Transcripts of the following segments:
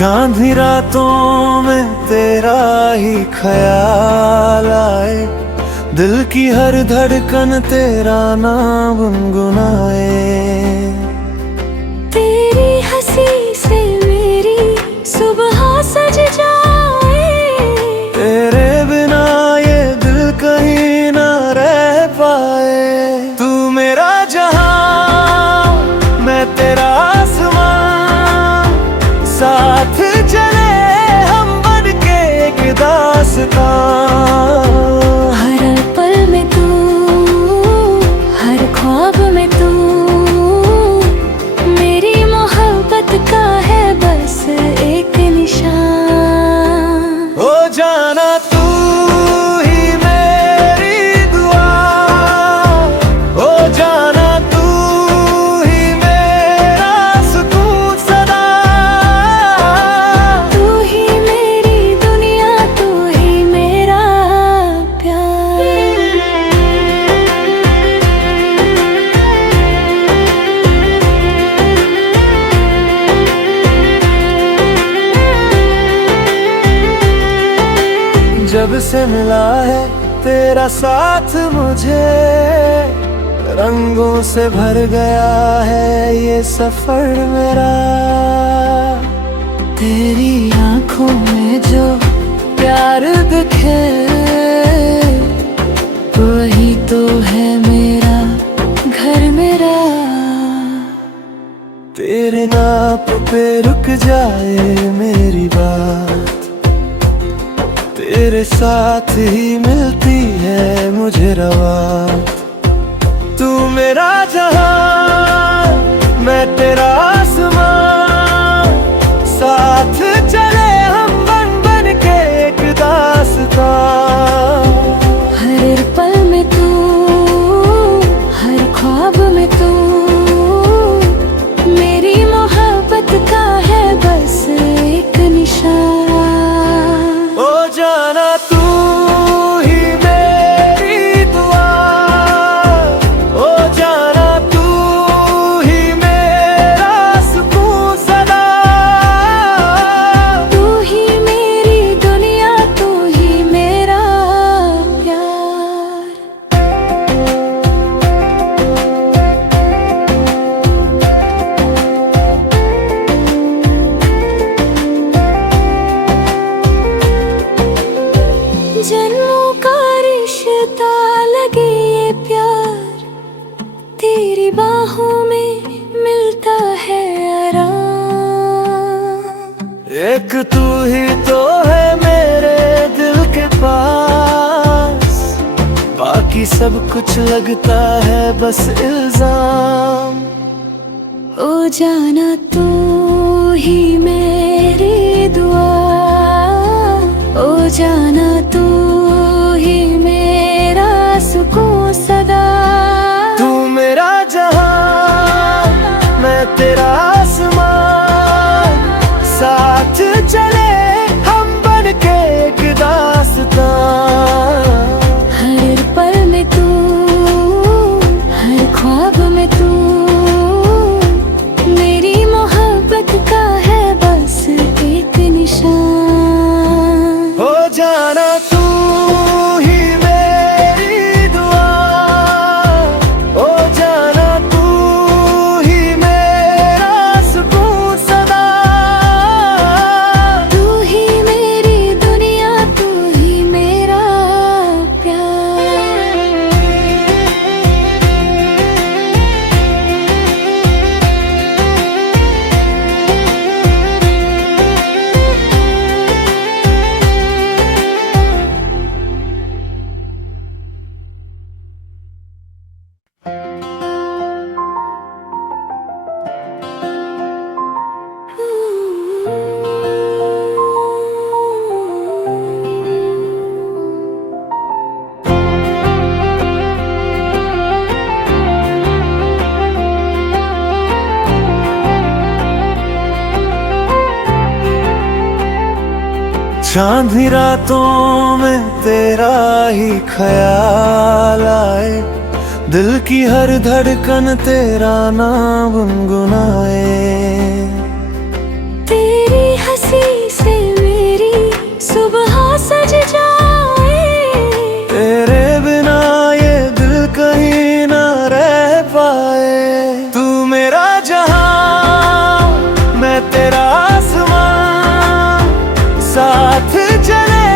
चांदनी रातों में तेरा ही ख्याल आए, दिल की हर धड़कन तेरा नाम गुनगुनाए। तेरी हंसी से मेरी सुबह सज जाए, तेरे बिना ये दिल कहीं ना रह पाए। तू मेरा जहां, मैं तेरा आसमां, साथ चले हम बन के एक दास्तां। हर पल में तू, हर ख्वाब में तू, मेरी मोहब्बत का है बस एक निशान। हो जाना तू ही मेरी दुआ, हो जाना तू ही मेरा सुकून सदा। तू ही मेरी दुनिया, तू ही मेरा प्यार। जब से मिला है तेरा साथ मुझे, रंगों से भर गया है ये सफर मेरा। तेरी आंखों में जो प्यार दिखे वही तो है मेरा घर मेरा। तेरे नाप पे रुक जाए मेरी बात, तेरे साथ ही मिलती है मुझे रवात। तू मेरा जहां, मैं तेरा आसमां, साथ चले हम बन बन के एक दास्तां। हर पल में तू, हर ख्वाब में तू, मेरी मोहब्बत का है बस एक निशान। हो जाना तू ही मेरी दुआ, हो जाना तू ही मेरा सुकून सदा। तू ही मेरी दुनिया, तू ही मेरा प्यार। जन्मों का रिश्ता लगे ये प्यार, तेरी बाहों में मिलता है आराम। एक तू ही तो है मेरे दिल के पास, बाकी सब कुछ लगता है बस इल्जाम। ओ जाना तू ही मेरी दुआ, ओ जाना तू ही मेरा सुकून सदा। तू मेरा जहां, मैं तेरा आसमां, साथ चले हम बन के एक दास्तां। हर पल में तू, हर ख्वाब में तू, मेरी मोहब्बत का है बस एक निशान। हो जाना तू ही मेरी दुआ, हो जाना तू ही मेरा सुकून सदा। तू ही मेरी दुनिया, तू ही मेरा प्यार। चांदनी रातों में तेरा ही ख्याल आए, दिल की हर धड़कन तेरा नाम गुनगुनाए। तेरी हंसी सज जाए। तेरे बिना ये दिल कहीं ना रह पाए। तू मेरा जहां, मैं तेरा आसमां, साथ चले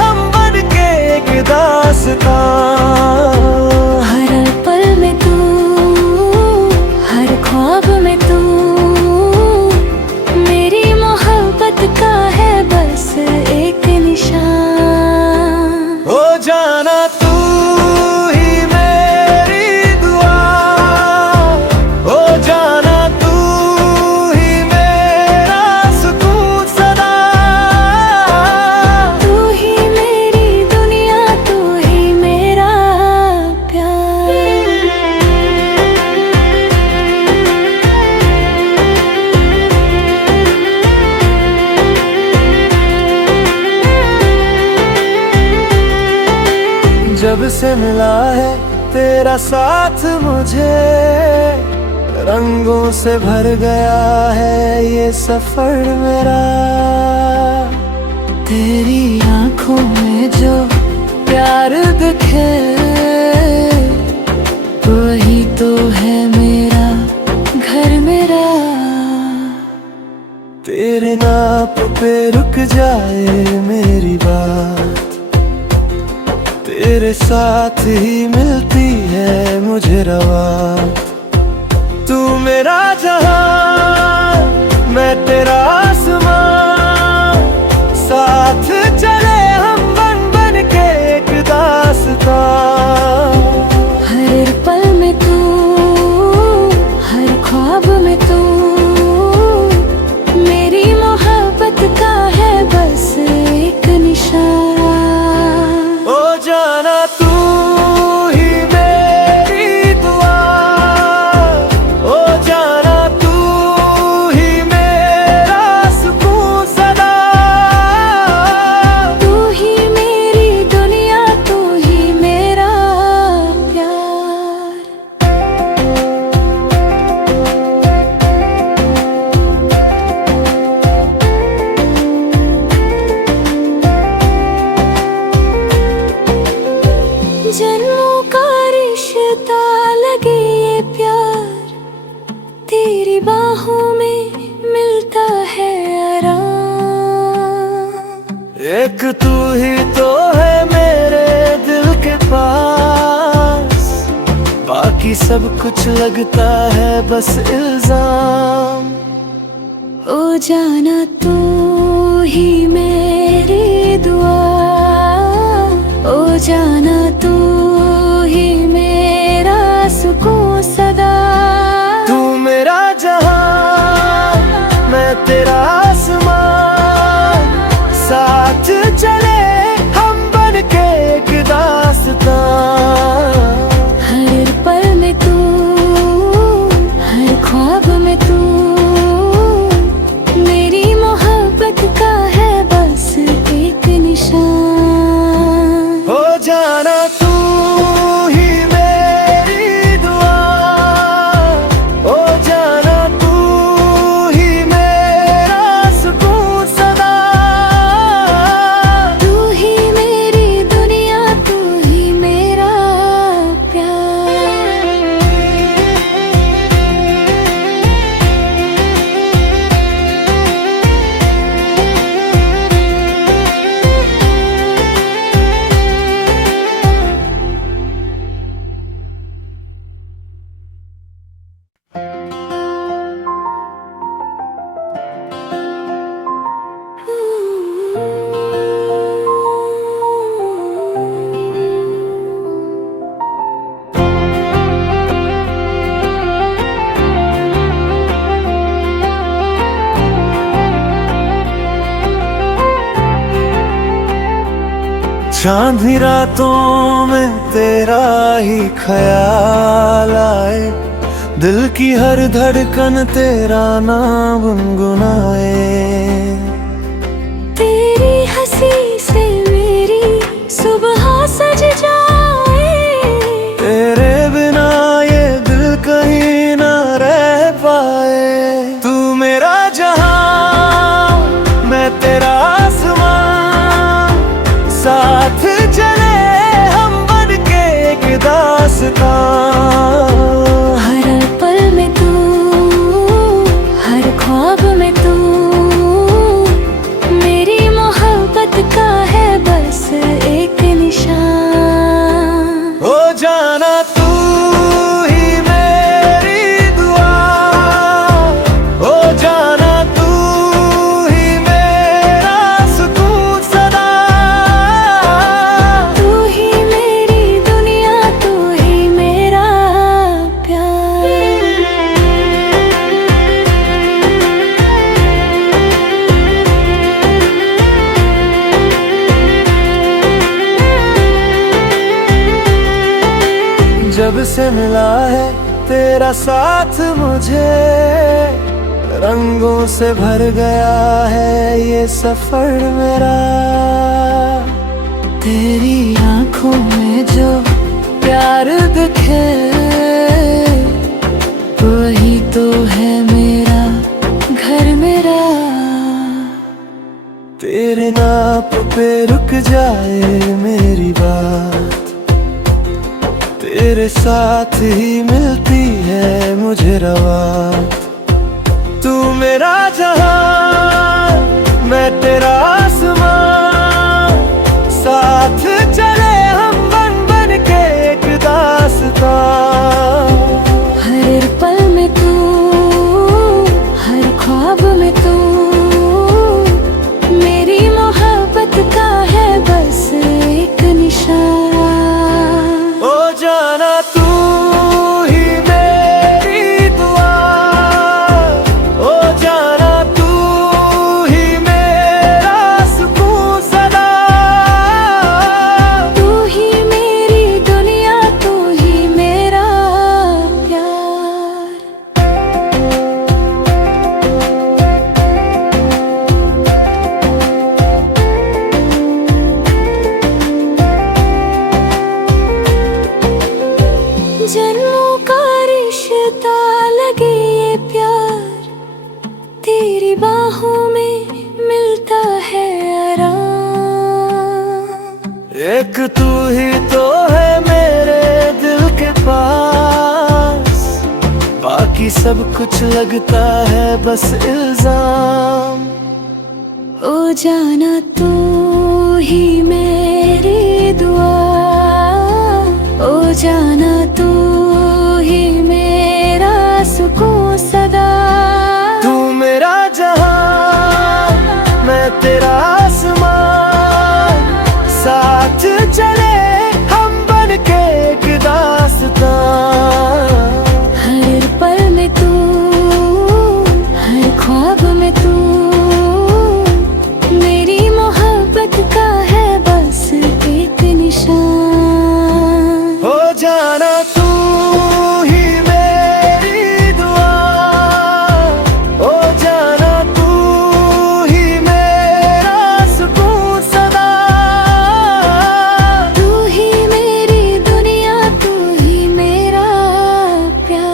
हम बन के एक दास्तां। हर पल में तू, हर ख्वाब में तू, मेरी मोहब्बत का है बस एक निशान। हो जाना तू ही मेरी दुआ, हो जाना तू ही मेरा सुकून सदा। तू ही मेरी दुनिया, तू ही मेरा प्यार। जब से मिला है तेरा साथ मुझे, रंगों से भर गया है ये सफर मेरा। तेरी आंखों में जो प्यार दिखे वही तो है मेरा घर मेरा। तेरे नाप पे रुक जाए मेरी बात, तेरे साथ ही मिलती है मुझे रवा। तू मेरा जहां, मैं तेरा आसमां, साथ चले हम बन बन के एक दास्तां। हर पल में तू, हर ख्वाब में तू, मेरी मोहब्बत का है बस एक निशान। हो जाना तू ही मेरी दुआ, हो जाना तू ही मेरा सुकून सदा। तू ही मेरी दुनिया, तू ही मेरा प्यार। जन्मों का रिश्ता लगे ये प्यार, तेरी बाहों में मिलता है आराम। एक तू ही तो है मेरे दिल के पास, बाकी सब कुछ लगता है बस इल्जाम। ओ जाना तू ही मेरी दुआ, ओ जाना तू ही मेरा सुकून सदा। तू मेरा जहां, मैं तेरा आसमां, साथ चले हम बन के एक दास्तां। हर पल में तू, हर ख्वाब में तू, मेरी मोहब्बत का है बस एक निशान। हो जाना तू ही मेरी दुआ, हो जाना तू ही मेरा सुकून सदा। तू ही मेरी दुनिया, तू ही मेरा प्यार। चांदनी रातों में तेरा ही ख्याल आए, दिल की हर धड़कन तेरा नाम गुनगुनाए। तेरी हंसी से मेरी सुबह सज जाए। तेरे बिना ये दिल कहीं ना रह पाए। तू मेरा जहां, मैं तेरा आसमां, दास्तां। हर पल में तू, हर ख्वाब में तू, मेरी मोहब्बत का है बस एक निशान। हो जाना तू ही मेरी दुआ, हो जाना तू ही मेरा सुकून सदा। तू ही मेरी दुनिया, तू ही मेरा प्यार। जब से मिला है तेरा साथ मुझे, रंगों से भर गया है ये सफर मेरा। तेरी आंखों में जो प्यार दिखे वही तो है मेरा घर मेरा। तेरे नाप पे रुक जाए मेरी बात, तेरे साथ ही मिलती है मुझे रवात। तू मेरा जहां, मैं तेरा आसमां, साथ चले हम बन बन के एक दास्तां। हर पल में तू, हर ख्वाब में तू, मेरी मोहब्बत का है बस एक निशान। हो जाना तू ही मेरी दुआ, हो जाना तू ही मेरा सुकून सदा। तू ही मेरी दुनिया, तू ही मेरा प्यार। जन्मों का रिश्ता लगे ये प्यार, तेरी बाहों में मिलता है आराम। एक तू ही तो है मेरे दिल के पास, बाकी सब कुछ लगता है बस इल्जाम। ओ जाना तू ही मेरी दुआ, ओ जाना तू ही मेरा सुकून सदा। तू मेरा जहां, मैं तेरा आसमां, साथ चले हम बन के एक दास्तां। हर पल में तू, हर ख्वाब में तू, मेरी मोहब्बत का है बस एक निशान। हो जाना तू ही मेरी दुआ, हो जाना तू ही मेरा सुकून सदा। तू ही मेरी दुनिया, तू ही मेरा प्यार।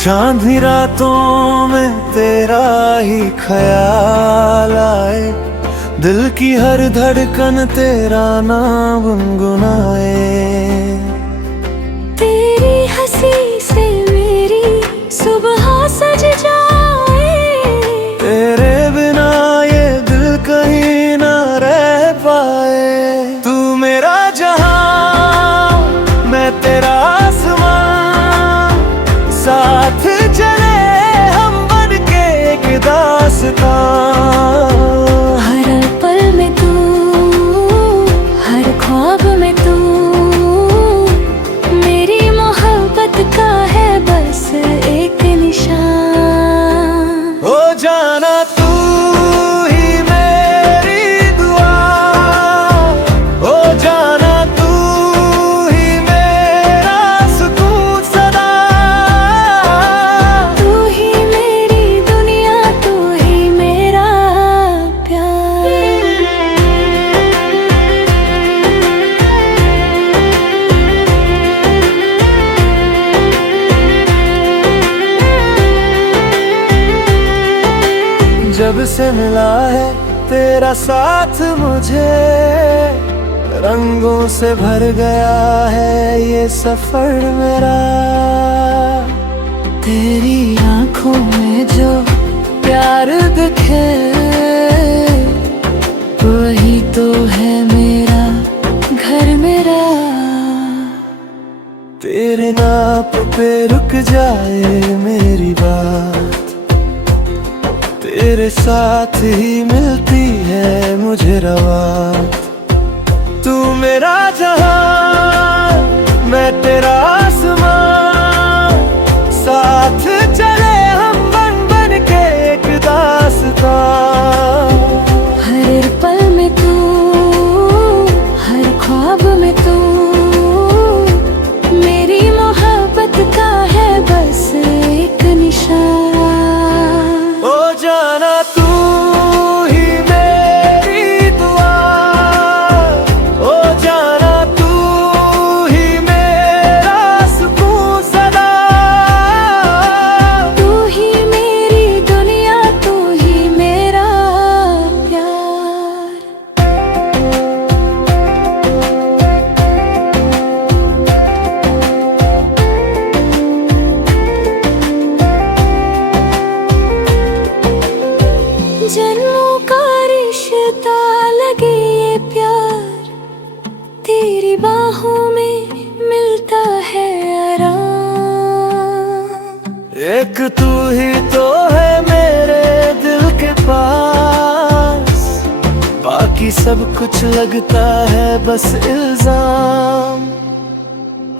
चांदनी रातों में तेरा ही ख्याल आए, दिल की हर धड़कन तेरा नाम गुनगुनाए। तेरी हंसी से मेरी सुबह सज जाए, तेरे बिना ये दिल कहीं ना रह पाए। तू मेरा जहां, मैं तेरा आसमां, साथ चले हम बन के एक दास्तां। हर पल में तू, हर ख्वाब में तू, मेरी मोहब्बत का है बस एक निशान। जब से मिला है तेरा साथ मुझे, रंगों से भर गया है ये सफर मेरा। तेरी आंखों में जो प्यार दिखे वही तो है मेरा घर मेरा। तेरे नाप पे रुक जाए मेरी बात, तेरे साथ ही मिलती है मुझे रवात। तू मेरा जहां मैं तेरा आसमां, साथ चले हम बन बन के एक दास्तां। हर पल में तू, हर ख्वाब में तू, मेरी मोहब्बत का है बस एक निशान। ओ जाना तू ही मेरी दुआ, ओ जाना तू ही मेरा सुकून सदा। तू ही मेरी दुनिया, तू ही मेरा प्यार। जन्मों का रिश्ता लगे ये प्यार, तेरी बाहों में मिलता है आराम। एक तू ही तो है मेरे दिल के पास, बाकी सब कुछ लगता है बस इल्जाम।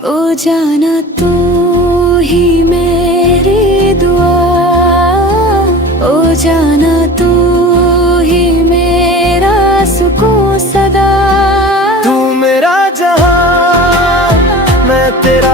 ओ जाना तू ही मेरी दुआ, ओ जाना तू ही मेरा सुकून सदा। तू मेरा जहां मैं तेरा